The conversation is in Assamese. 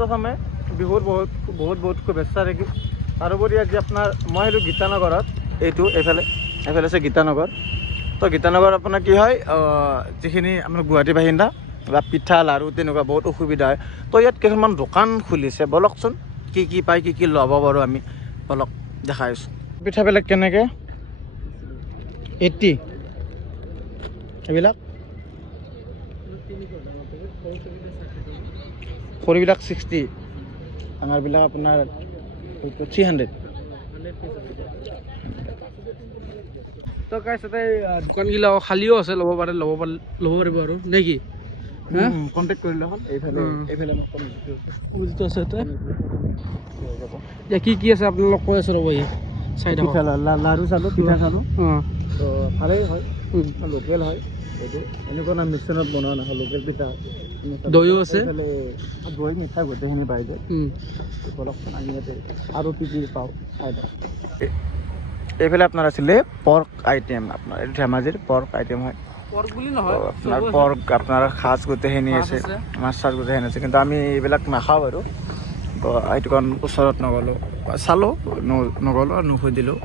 প্ৰথমে বিহুৰ বহুত শুভেচ্ছা থাকিল। তাৰোপৰি আজি আপোনাৰ মই আহিলোঁ গীতানগৰত, এইটো এইফালে আছে গীতানগৰ। তো গীতানগৰ আপোনাৰ কি হয়, যিখিনি আমাৰ গুৱাহাটী বাসিন্দা বা পিঠা লাড়ু তেনেকুৱা বহুত অসুবিধা হয়, তো ইয়াত কেইখনমান দোকান খুলিছে। বলকচোন কি পায়, কি ল'ব পাৰোঁ আমি বলক দেখাই আছোঁ। পিঠাবিলাক কেনেকৈ 80 এইবিলাক, সৰুবিলাক 60, ডাঙৰবিলাক আপোনাৰ 300। তো গাইছ তাতে দোকানগিলা খালীও আছে, ল'ব পাৰিব আৰু নে কি? কণ্টেক্ট কৰিলে হ'ল। এইফালে যিটো আছে তাতে এতিয়া কি আছে আপোনালোক কৈ আছে ৰ'ব। চাই পিঠা লাড়ু চালোঁ, পিঠা চালোঁ। অঁ তো ভালেই হয়, লোকেল হয়। এইটো এনেকুৱা না মেচিনত বনোৱা নহয়, লোকেল পিঠা। দৈও আছে, দৈ মিঠাই গোটেইখিনি পাই যায়। বলকচোন আমি ইয়াতে আৰু কি পাওঁ চাই দিওঁ। এইফালে আপোনাৰ আছিলে পৰ্ক আইটেম, আপোনাৰ এইটো ধেমাজিৰ পৰ্ক আইটেম হয়। পৰ্ক বুলি নহয়, আপোনাৰ পৰ্ক আপোনাৰ সাজ গোটেইখিনি আছে, মাছ চাছ গোটেইখিনি আছে। কিন্তু আমি এইবিলাক নাখাওঁ বাৰু। তো এইটো কাৰণ ওচৰত নগ'লোঁ, চালোঁ নগ'লোঁ আৰু নুসুধিলোঁ।